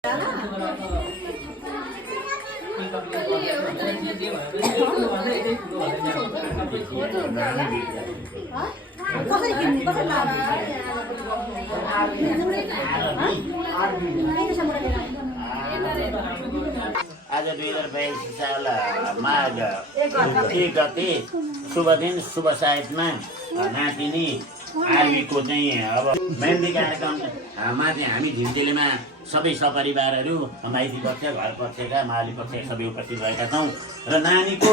आज 2022 साल माघ 1 गते शुभ दिन शुभ साइतमा नातिनी आर्वीको चाहिँ अब मेहन्दी कार्यक्रममा चाहिँ हामी झिन्तेलीमा सबै सपरिवारहरू माइती पक्ष घर पक्षका माली पक्षका सबै उपस्थित भएका छौँ र नानीको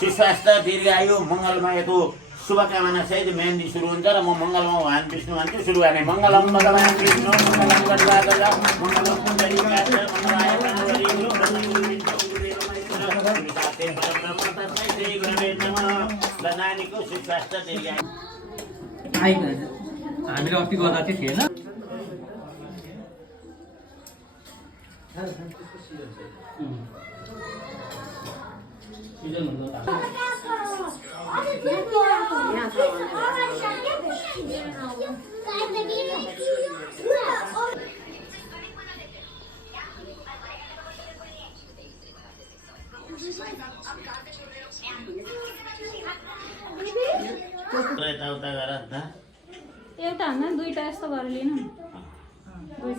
सुस्वास्थ्य दीर्घायु मङ्गलमयको शुभकामना सहित मेहन्दी सुरु हुन्छ र म मङ्गलम भगवान् विष्णु भन्छु सुरु गर्ने मङ्गलम भगवान् विष्णु मङ्गलम गणराजला मङ्गलम पुण्डरीकाक्ष मङ्गलाय नानीको सुस्वास्थ्य दीर्घायु हामीले अस्ति गर्दा चाहिँ थिएन एउटा होइन दुईटा यस्तो गरेर लिनु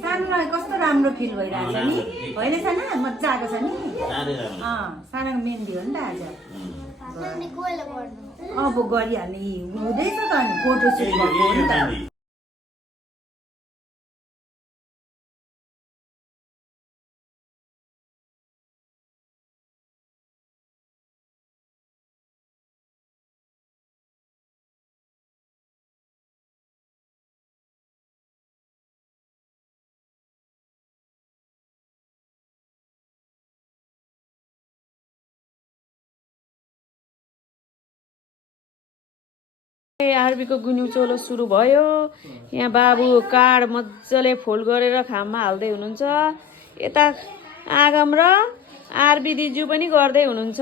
सानोलाई कस्तो राम्रो फिल भइरहेको छ नि होइन सानो मजा आएको छ नि सानोको मेहन्दी हो नि त आज अब गरिहाल्ने हुँदैछ त अनि फोटो सुट गर्नु नि त आरबीको गुन्यु चोलो सुरु भयो। यहाँ बाबु कार्ड मजाले फोल्ड गरेर खाममा हाल्दै हुनुहुन्छ। यता आगम र आरबी दिजु पनि गर्दै हुनुहुन्छ।